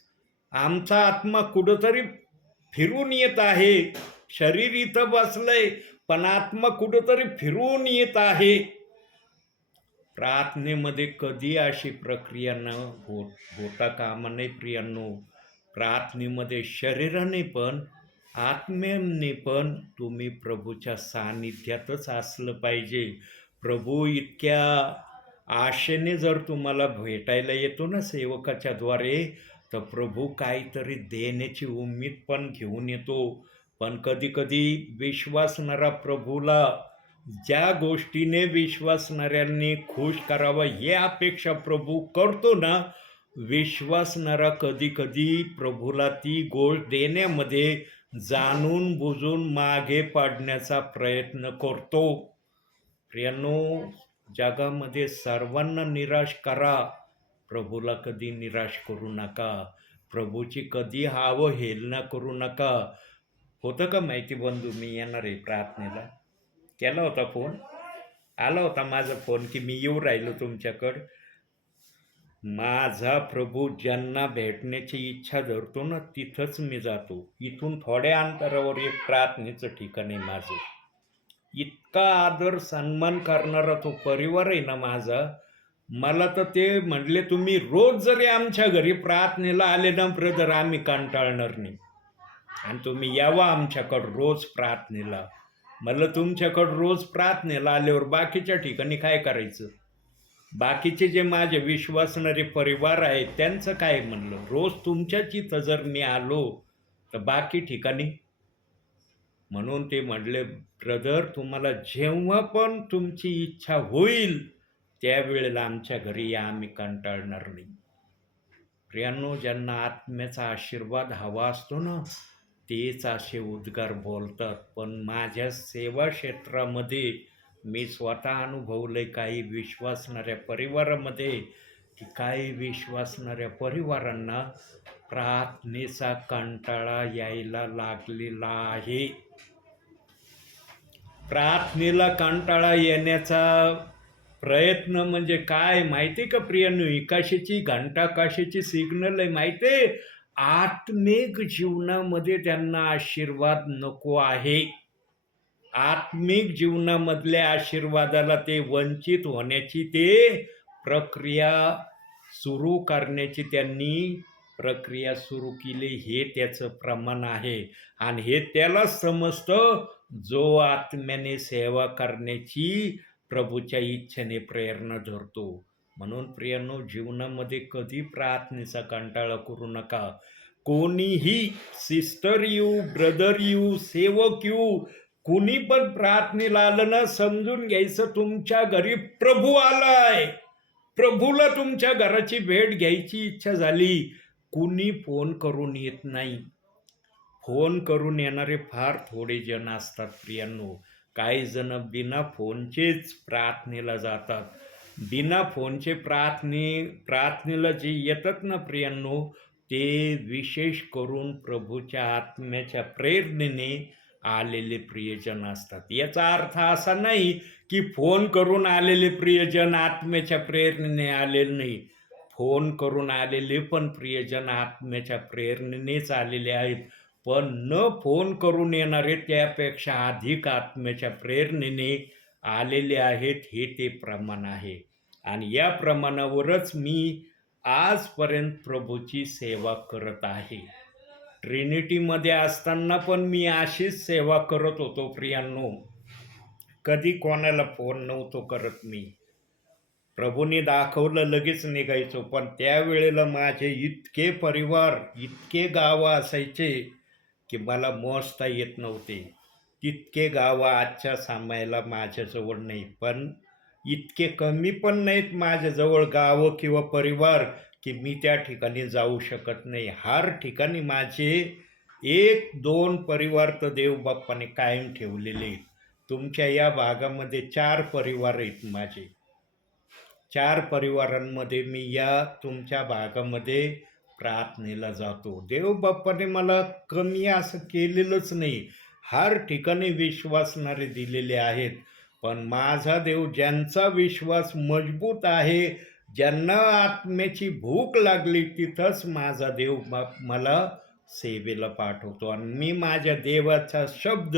आमचा आत्मा कुठंतरी फिरून येत आहे. शरीर इथं बसलंय, पण आत्मा कुठंतरी फिरून येत आहे. प्रार्थनेमध्ये कधी अशी प्रक्रिया न होता कामा नये. प्रियांनो, प्रार्थनेमध्ये शरीराने पण आत्म्याने पण तुम्ही प्रभूच्या सानिध्यातच असलं पाहिजे. प्रभू इतक्या आशेने जर तुम्हाला भेटायला येतो ना सेवकाच्या द्वारे, तर प्रभू काहीतरी देण्याची उम्मीद पण घेऊन येतो. पण कधी कधी विश्वासणारा प्रभूला ज्या गोष्टीने विश्वासणाऱ्यांनी खुश करावं हे अपेक्षा प्रभू करतो ना, विश्वासणारा कधी कधी प्रभूला ती गोष्ट देण्यामध्ये जाणून बुजून मागे पाडण्याचा प्रयत्न करतो. प्रियांनो, जगामध्ये सर्वांना निराश करा, प्रभूला कधी निराश करू नका. प्रभूची कधी अवहेलना करू नका. होतं का माहिती बंधू, मी येणार आहे प्रार्थनेला. केला होता फोन, आला होता माझा फोन की मी येऊ राहिलो तुमच्याकडं. माझा प्रभू ज्यांना भेटण्याची इच्छा धरतो ना, तिथंच मी जातो. इथून थोड्या अंतरावर एक प्रार्थनेचं ठिकाण आहे माझं. इतका आदर सन्मान करणारा तो परिवार आहे ना माझा. मला तर ते म्हणले, तुम्ही रोज जरी आमच्या घरी प्रार्थनेला आले ना ब्रदर, आम्ही कंटाळणार नाही, आणि तुम्ही यावा आमच्याकडं रोज प्रार्थनेला. मला तुमच्याकडं रोज प्रार्थनेला आल्यावर बाकीच्या ठिकाणी काय करायचं? बाकीचे जे माझे विश्वासणारे परिवार आहेत त्यांचं काय म्हणलं? रोज तुमच्याच इथं जर मी आलो तर बाकी ठिकाणी. म्हणून ते म्हणले, ब्रदर तुम्हाला जेव्हा पण तुमची इच्छा होईल त्यावेळेला आमच्या घरी या, आम्ही कंटाळणार नाही. प्रियांनो, ज्यांना आत्म्याचा आशीर्वाद हवा असतो ना, तेच असे उद्गार बोलतात. पण माझ्या सेवा क्षेत्रामध्ये मी स्वतः अनुभवलंय काही विश्वासणाऱ्या परिवारामध्ये, की काही विश्वासणाऱ्या परिवारांना प्रार्थनेचा कंटाळा यायला लागलेला आहे. प्रार्थनेला कंटाळा येण्याचा प्रयत्न म्हणजे काय माहिती का प्रियांनो? कशाची घंटा, कशाची सिग्नल आहे माहिती आहे? आत्मिक जीवनामध्ये त्यांना आशीर्वाद नको आहे. आत्मिक जीवनामधल्या आशीर्वादाला ते वंचित होण्याची ते प्रक्रिया सुरू करण्याची त्यांनी प्रक्रिया सुरू केली. हे त्याचं प्रमाण आहे. आणि हे त्यालाच समजतं जो आत्म्याने सेवा करण्याची प्रभूच्या इच्छेने प्रेरणा धरतो. म्हणून प्रियांनो, जीवनामध्ये कधी प्रार्थनेचा कंटाळा करू नका. कोणीही, सिस्टर येऊ, ब्रदर येऊ, सेवक येऊ, कुणी पण प्रार्थनेला आलं ना, समजून घ्यायचं तुमच्या घरी प्रभू आलाय. प्रभूला तुमच्या घराची भेट घ्यायची इच्छा झाली. कुणी फोन करून येत नाही. फोन करून येणारे फार थोडे जण असतात प्रियांनो. काही जण बिना फोनचेच प्रार्थनेला जातात. बिना फोनचे प्रार्थनेला जे येतात ना प्रियांनो, ते विशेष करून प्रभूच्या आत्म्याच्या प्रेरणेने आलेले प्रियजन असतात. याचा अर्थ असा नाही की फोन करून आलेले प्रियजन आत्म्याच्या प्रेरणेने आलेले नाही. फोन करून आलेले पण प्रियजन आत्म्याच्या प्रेरणेनेच आलेले आहेत. पण न फोन करून येणारे त्यापेक्षा अधिक आत्म्याच्या प्रेरणेने आलेले आहेत, हे ते प्रमाण आहे. आणि या प्रमाणावरच मी आजपर्यंत प्रभूची सेवा करत आहे. ट्रिनिटीमध्ये असताना पण मी अशीच सेवा करत होतो प्रियांनो. कधी कोणाला फोन नव्हतो करत मी. प्रभूने दाखवलं लगेच निघायचो. पण त्यावेळेला माझे इतके परिवार, इतके गावं असायचे की मला मोजता येत नव्हते. तितके गावं आजच्या समयाला माझ्याजवळ नाही. पण इतके कमी पण नाहीत माझ्याजवळ गावं किंवा परिवार की मी त्या ठिकाणी जाऊ शकत नाही. हर ठिकाणी माझे 1-2 परिवार तर देवबाप्पाने कायम ठेवलेले आहेत. तुमच्या या भागामध्ये 4 परिवार आहेत माझे. 4 परिवारांमध्ये मी या तुमच्या भागामध्ये प्रार्थनेला जातो. देवबाप्पाने मला कमी असं केलेलंच नाही. हर ठिकाणी विश्वासणारे दिलेले आहेत. पण माझा देव, ज्यांचा विश्वास मजबूत आहे, ज्यांना आत्म्याची भूक लागली, तिथंच माझा देव मला सेवेला पाठवतो. आणि मी माझ्या देवाचा शब्द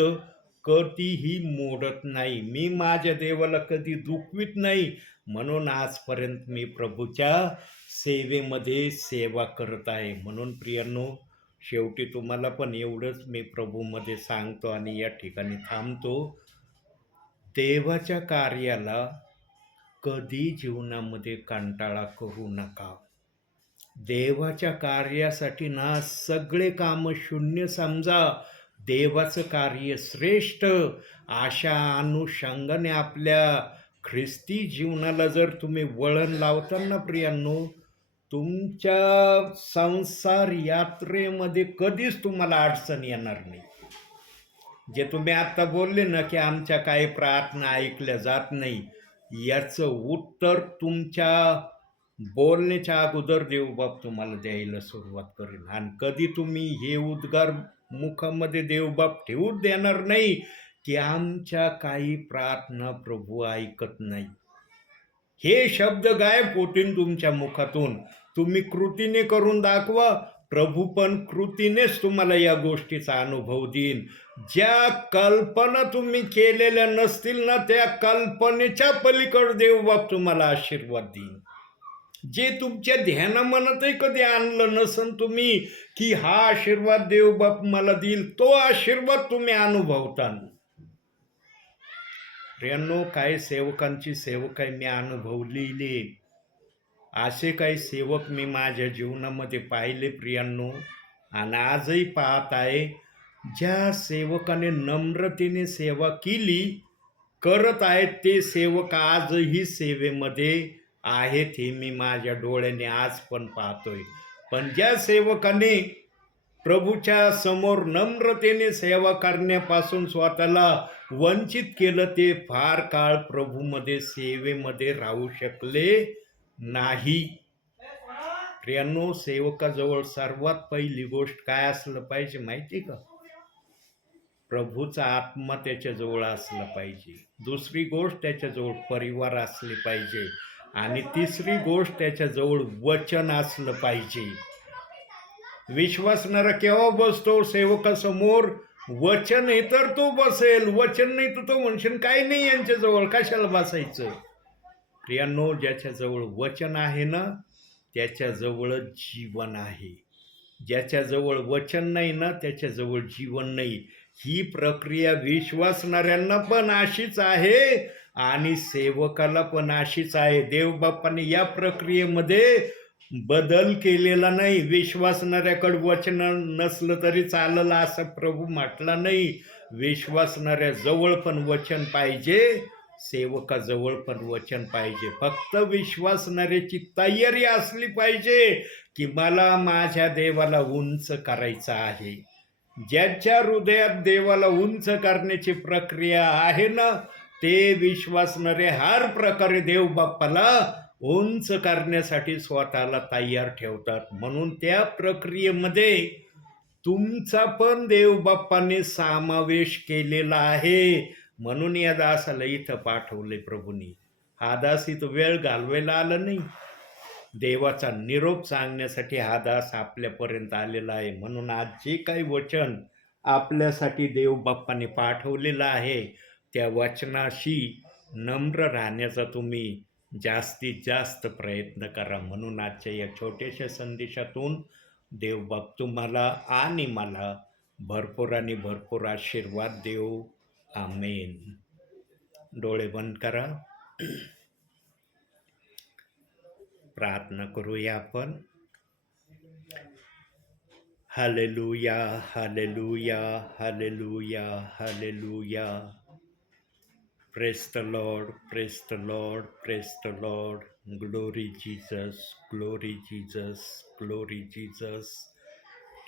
कधीही मोडत नाही. मी माझ्या देवाला कधी दुखवित नाही. म्हणून आजपर्यंत मी प्रभूच्या सेवेमध्ये सेवा करत आहे. म्हणून प्रियांनो, शेवटी तुम्हाला पण एवढंच मी प्रभूमध्ये सांगतो आणि या ठिकाणी थांबतो. देवाच्या कार्याला कधी जीवनामध्ये कंटाळा करू नका. देवाच्या कार्यासाठी ना सगळे कामं शून्य समजा. देवाचं कार्य श्रेष्ठ. अशा अनुषंगाने आपल्या ख्रिस्ती जीवनाला जर तुम्ही वळण लावताना प्रियांनो, तुमच्या संसार यात्रेमध्ये कधीच तुम्हाला अडचण येणार नाही. जे तुम्ही आत्ता बोलले ना की आमच्या काही प्रार्थना ऐकल्या जात नाही, याचं उत्तर तुमच्या बोलण्याच्या अगोदर देवबाप तुम्हाला द्यायला सुरुवात करेल. आणि कधी तुम्ही हे उद्गार मुखामध्ये देवबाप ठेवूच देणार नाही की आमच्या काही प्रार्थना प्रभू ऐकत नाही. हे शब्द गायब होतील तुमच्या मुखातून. तुम्ही कृतीने करून दाखवा. प्रभू पण कृतीनेच तुम्हाला या गोष्टीचा अनुभव देईन. ज्या कल्पना तुम्ही केलेल्या नसतील ना, त्या कल्पनेच्या पलीकडे देवबाप तुम्हाला आशीर्वाद देईन. जे तुमच्या ध्यानामनातही कधी आणलं नसन तुम्ही की हा आशीर्वाद देवबाप मला देईल, तो आशीर्वाद तुम्ही अनुभवता. प्रियांनो, काही सेवकांची सेवकाई मी अनुभवलेली. असे काही सेवक मी माझ्या जीवनामध्ये पाहिले प्रियांनो, आणि आजही पाहत आहे. ज्या सेवकाने नम्रतेने सेवा केली, करत आहेत, ते सेवक आजही सेवेमध्ये आहेत. हे मी माझ्या डोळ्याने आज पण पाहतोय. पण ज्या सेवकाने प्रभूच्या समोर नम्रतेने सेवा करण्यापासून स्वतःला वंचित केलं, ते फार काळ प्रभूमध्ये सेवेमध्ये राहू शकले नाही. प्रियांनो, सेवकाजवळ सर्वात पहिली गोष्ट काय असलं पाहिजे माहिती का? प्रभूचा आत्मा त्याच्याजवळ असला पाहिजे. दुसरी गोष्ट, त्याच्याजवळ परिवार असले पाहिजे. आणि तिसरी गोष्ट, त्याच्याजवळ वचन असलं पाहिजे. विश्वासणारा केव्हा बसतो सेवकासमोर? वचन आहे तर तो बसेल. वचन नाही तर तो म्हणशील काही नाही यांच्याजवळ, कशाला बसायचं. प्रियांनो, ज्याच्याजवळ वचन आहे ना, त्याच्याजवळच जीवन आहे. ज्याच्याजवळ वचन नाही ना, त्याच्याजवळ जीवन नाही. ही प्रक्रिया विश्वासणाऱ्यांना पण अशीच आहे आणि सेवकाला पण अशीच आहे. देवबाप्पाने या प्रक्रियेमध्ये बदल केलेला नाही. विश्वासणाऱ्याकडे वचन नसलं तरी चाललं असं प्रभू म्हटला नाही. विश्वासणाऱ्या जवळ पण वचन पाहिजे, सेवकाजवळ पण वचन पाहिजे. फक्त विश्वासणाऱ्याची तयारी असली पाहिजे की मला माझ्या देवाला उंच करायचं आहे. ज्यांच्या हृदयात देवाला उंच करण्याची प्रक्रिया आहे ना, ते विश्वासणारे हर प्रकारे देव बाप्पाला उंच करण्यासाठी स्वतःला तयार ठेवतात. म्हणून त्या प्रक्रियेमध्ये तुमचा पण देव बाप्पाने समावेश केलेला आहे. म्हणून या दासाला इथं पाठवले प्रभूंनी. हा दास इथं वेळ घालवायला आला नाही, देवाचा निरोप सांगण्यासाठी हा दास आपल्यापर्यंत आलेला आहे. म्हणून आज जे काही वचन आपल्यासाठी देव बाप्पाने पाठवलेलं आहे, त्या वचनाशी नम्र राहण्याचा तुम्ही जास्तीत जास्त प्रयत्न करा. म्हणून आजच्या या छोट्याशा संदेशातून देवबाप तुम्हाला आणि मला भरपूर आणि भरपूर आशीर्वाद देव. आमेन. डोळे बंद करा, प्रार्थना करूया आपण. Hallelujah, hallelujah, hallelujah, hallelujah. Praise the Lord, praise the Lord, praise the Lord. Glory Jesus, glory Jesus, glory Jesus.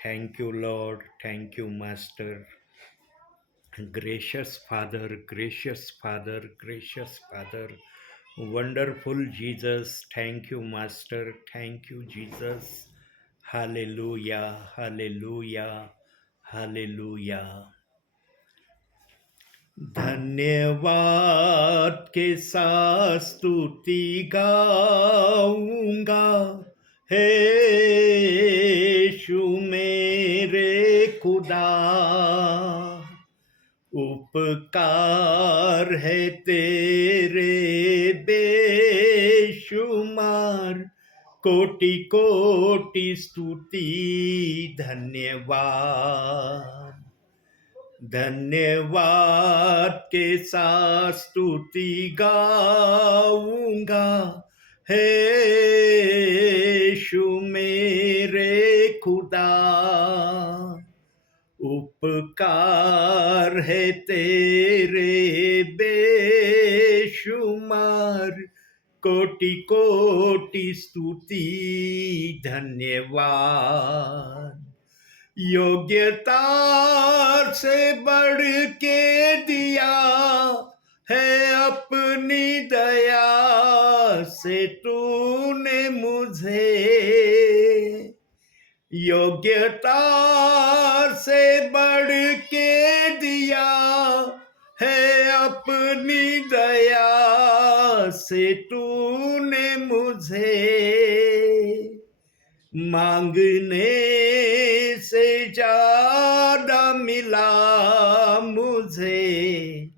Thank you Lord, thank you Master. Gracious Father, gracious Father, gracious Father. Wonderful Jesus, thank you Master, thank you Jesus. Hallelujah, hallelujah, hallelujah. धन्यवाद के साथ स्तुति गाऊंगा, हे यीशु मेरे खुदा, उपकार है तेरे बेशुमार, कोटि कोटि स्तुति धन्यवाद। धन्यवाद के साथ स्तुति गाऊंगा, हे यीशु मेरे खुदा, उपकार है तेरे बेशुमार, कोटि कोटि स्तुति धन्यवाद। योग्यता से बढ़ के दिया है अपनी दया से तूने मुझे, योग्यता से बढ़ के दिया है अपनी दया से तूने मुझे, मांगने से ज्यादा मिला मुझे,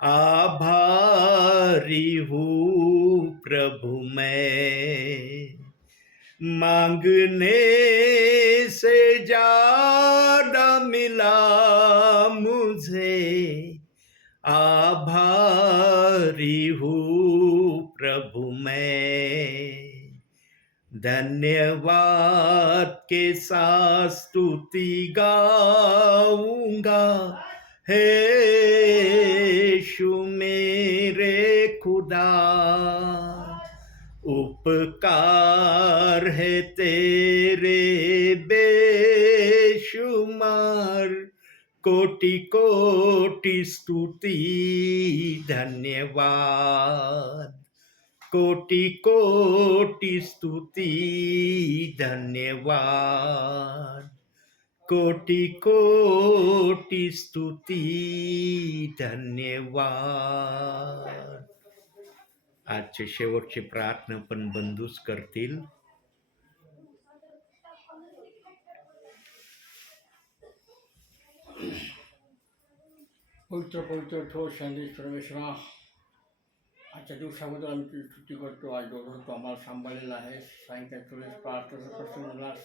आभारी हूँ प्रभु मैं, मांगने से ज्यादा मिला मुझे, आभारी हूँ प्रभु मैं। धन्यवाद के साथ स्तुति गाऊंगा, हे यीशु मेरे खुदा, उपकार है तेरे बेशुमार, कोटि कोटि स्तुति धन्यवाद, कोटि कोटि स्तुति धन्यवाद, कोटि कोटि स्तुति धन्यवाद। आजचे शेवटची प्रार्थना पण बंधूच करतील. पवित्र पवित्र ठोस संदेश परमेश्वरा, आजच्या दिवसाबद्दल आम्ही तुझी स्तुती करतो. आज दोघं तू आम्हाला सांभाळलेला आहे. सायंकाळच्या वेळेस प्रार्थनेचा प्रसंग झालास,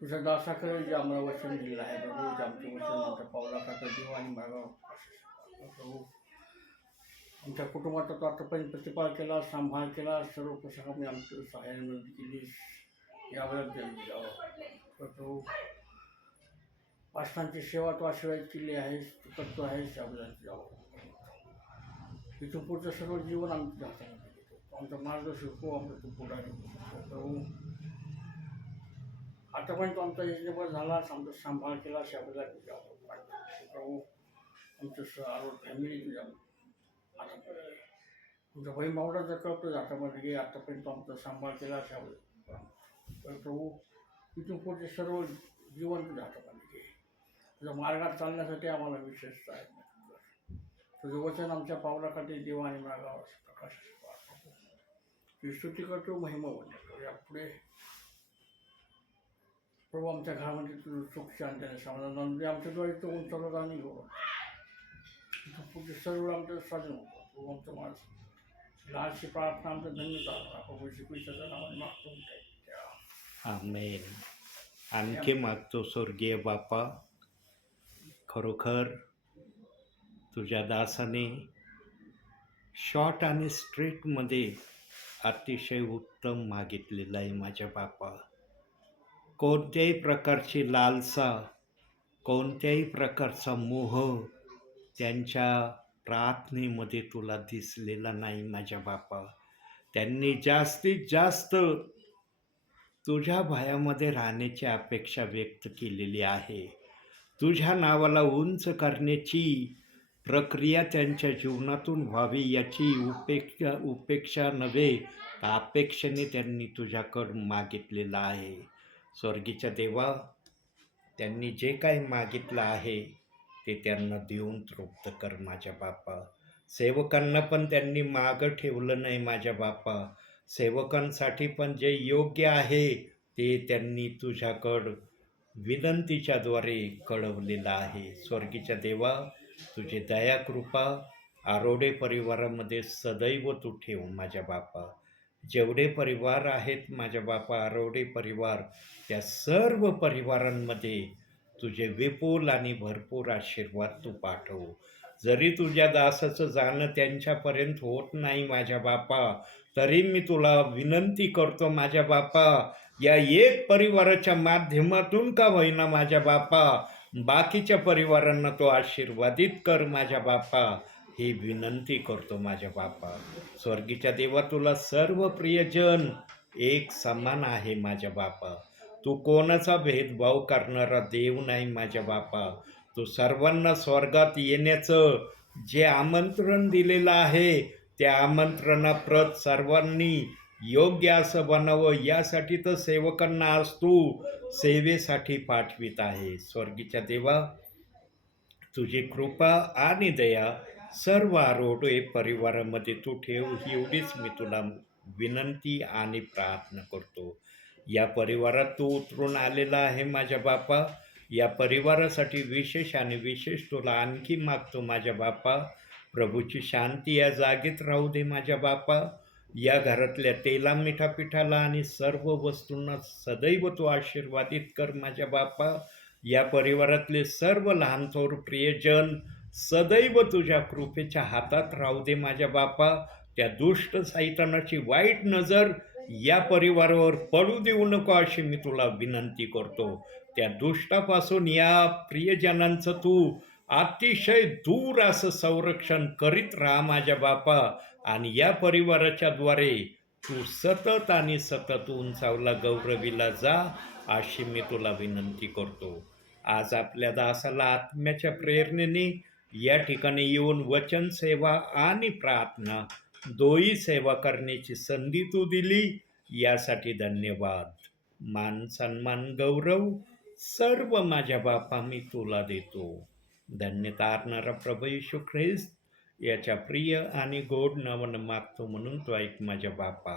तुझ्या दासाकडे जे आम्हाला वचन दिलेलं आहे प्रभू, जे आमचे वचन आमच्या पावलाकडे देव आणि मागा प्रभू, आमच्या कुटुंबाचा तू आतापर्यंत प्रतिपाल केला, सांभाळ केला, सर्व प्रसंगाने आमची सहाय्य मदत केलीस, यावर प्रभू पास्तांची सेवा तू आशीर्वाद केली आहेस, तू करतो आहेस त्याबद्दल तुझ्या इथून पुढचं सर्व जीवन आमच्या हातामध्ये देतो. आमचा मार्गदर्शक हो, आमचा तू पुढारी हो. प्रभू आतापर्यंत आमचा यजनेवर झालास, आमचा सांभाळ केला त्याबद्दल तुझ्या प्रभू आमचं आरोग्य फॅमिली तुझ्या हातामध्ये तुमच्या बहीण भावडा जर करतो हातामध्ये घे. आतापर्यंत आमचा सांभाळ केला त्याबद्दल प्रभू इथून पुढचे सर्व जीवन तुझ्या हातामध्ये घे. तुझ्या मार्गात चालण्यासाठी आम्हाला विशेष आहे. तुझं वचन आमच्या पावलाखाली देवा आणि मार्गावर प्रकाश तुझी स्तुती करतो, महिमा बनतो. यापुढे प्रभू आमच्या घरामध्ये तुझं सुख शांती आणि समाधान आमच्याद्वारे तो उंचावत आणि घेऊ. पुढचे सर्व आमचं स्वाधीन होतं. प्रभू आमचं माणूस लहानशी प्रार्थना आमचं धन्यवाद प्रभू श्रीकृष्णाच्या नावाने मागतो. आमेन. आणखी मागतो स्वर्गीय बापा, खरोखर तुझ्या दासाने शॉर्ट आणि स्ट्रेटमध्ये अतिशय उत्तम मागितलेलं आहे माझ्या बापा. कोणत्याही प्रकारची लालसा, कोणत्याही प्रकारचा मोह त्यांच्या प्रार्थनेमध्ये तुला दिसलेला नाही माझ्या बापा. त्यांनी जास्तीत जास्त तुझ्या भयामध्ये राहण्याची अपेक्षा व्यक्त केलेली आहे. तुझ्या नावाला उंच करण्याची प्रक्रिया त्यांच्या जीवनातून व्हावी याची उपेक्षा नव्हे तर अपेक्षेने त्यांनी तुझ्याकडं मागितलेलं आहे. स्वर्गीच्या देवा, त्यांनी जे काही मागितलं आहे ते त्यांना देऊन तृप्त कर माझ्या बापा. सेवकांना पण त्यांनी मागं ठेवलं नाही माझ्या बापा. सेवकांसाठी पण जे योग्य आहे ते त्यांनी तुझ्याकडं विनंतीच्याद्वारे कळवलेलं आहे. स्वर्गीच्या देवा, तुझी दया कृपा आरोडे परिवारामध्ये सदैव तू ठेव माझ्या बापा. जेवढे परिवार आहेत माझ्या बापा आरोडे परिवार, त्या सर्व परिवारांमध्ये तुझे विपुल आणि भरपूर आशीर्वाद तू पाठव. जरी तुझ्या दासाचं जाणं त्यांच्यापर्यंत होत नाही माझ्या बापा, तरी मी तुला विनंती करतो माझ्या बापा, या एक परिवाराच्या माध्यमातून का होईना माझ्या बापा, बाकीच्या परिवारांना तो आशीर्वादित कर माझ्या बापा, ही विनंती करतो माझ्या बापा. स्वर्गीच्या देवा, तुला सर्व प्रियजन एक समान आहे माझ्या बापा. तू कोणाचा भेदभाव करणारा देव नाही माझ्या बापा. तू सर्वांना स्वर्गात येण्याचं जे आमंत्रण दिलेलं आहे त्या आमंत्रणाप्रत सर्वांनी योग्य असं बनावं यासाठी तर सेवकांना आज तू सेवेसाठी पाठवित आहे. स्वर्गीच्या देवा, तुझी कृपा आणि दया सर्व आरोडे परिवारामध्ये तू ठेव, एवढीच मी तुला विनंती आणि प्रार्थना करतो. या परिवारात तू उतरून आलेला आहे माझ्या बापा. या परिवारासाठी विशेष आणि विशेष तुला आणखी मागतो माझ्या बापा. प्रभूची शांती या जागेत राहू दे माझ्या बापा. या घरातल्या तेला मिठापिठाला आणि सर्व वस्तूंना सदैव तू आशीर्वादित कर माझ्या बापा. या परिवारातले सर्व लहान थोर प्रियजन सदैव तुझ्या कृपेच्या हातात राहू दे माझ्या बापा. त्या दुष्ट सैतानाची वाईट नजर या परिवारावर पडू देऊ नको अशी मी तुला विनंती करतो. त्या दुष्टापासून या प्रियजनांचं तू अतिशय दूर असं संरक्षण करीत राहा माझ्या बापा. आणि या परिवाराच्या द्वारे तू सतत आणि सतत उंचावला गौरविला जा अशी मी तुला विनंती करतो. आज आपल्या दासाला आत्म्याच्या प्रेरणेने या ठिकाणी येऊन वचन सेवा आणि प्रार्थना दोही सेवा करण्याची संधी तू दिली, यासाठी धन्यवाद. मान सन्मान गौरव सर्व माझ्या बापा मी तुला देतो. धन्यतारणारा प्रभू येशू ख्रिस्त याच्या प्रिय आणि गोड नावानं मागतो म्हणून तो ऐक माझ्या बापा.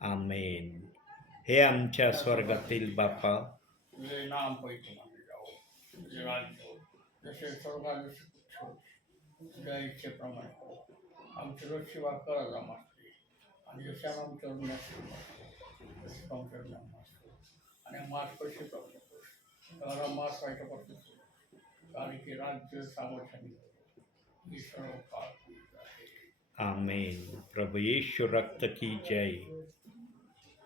आमेन. हे आमच्या स्वर्गातील बापा, तुझे नाम पैसे मानले जाओ, तुझे राज्य हो, जसे स्वर्गात जसे तुझ्या इच्छेप्रमाणे हो. आमची रोज सेवा कर आज आम्हाला, आणि जसे आमच्या तसे आमच्या आणि मास पैसे प्रमाणे मास वाईटापासून कारण की राज्य सामर्थ्याने ही सर्व काळ आहे. आमेन. प्रभु यीशु रक्त की जय.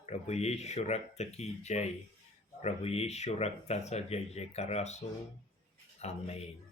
प्रभु यीशु रक्त की जय. प्रभु यीशु रक्ताचा जय जयकार असो. आमेन.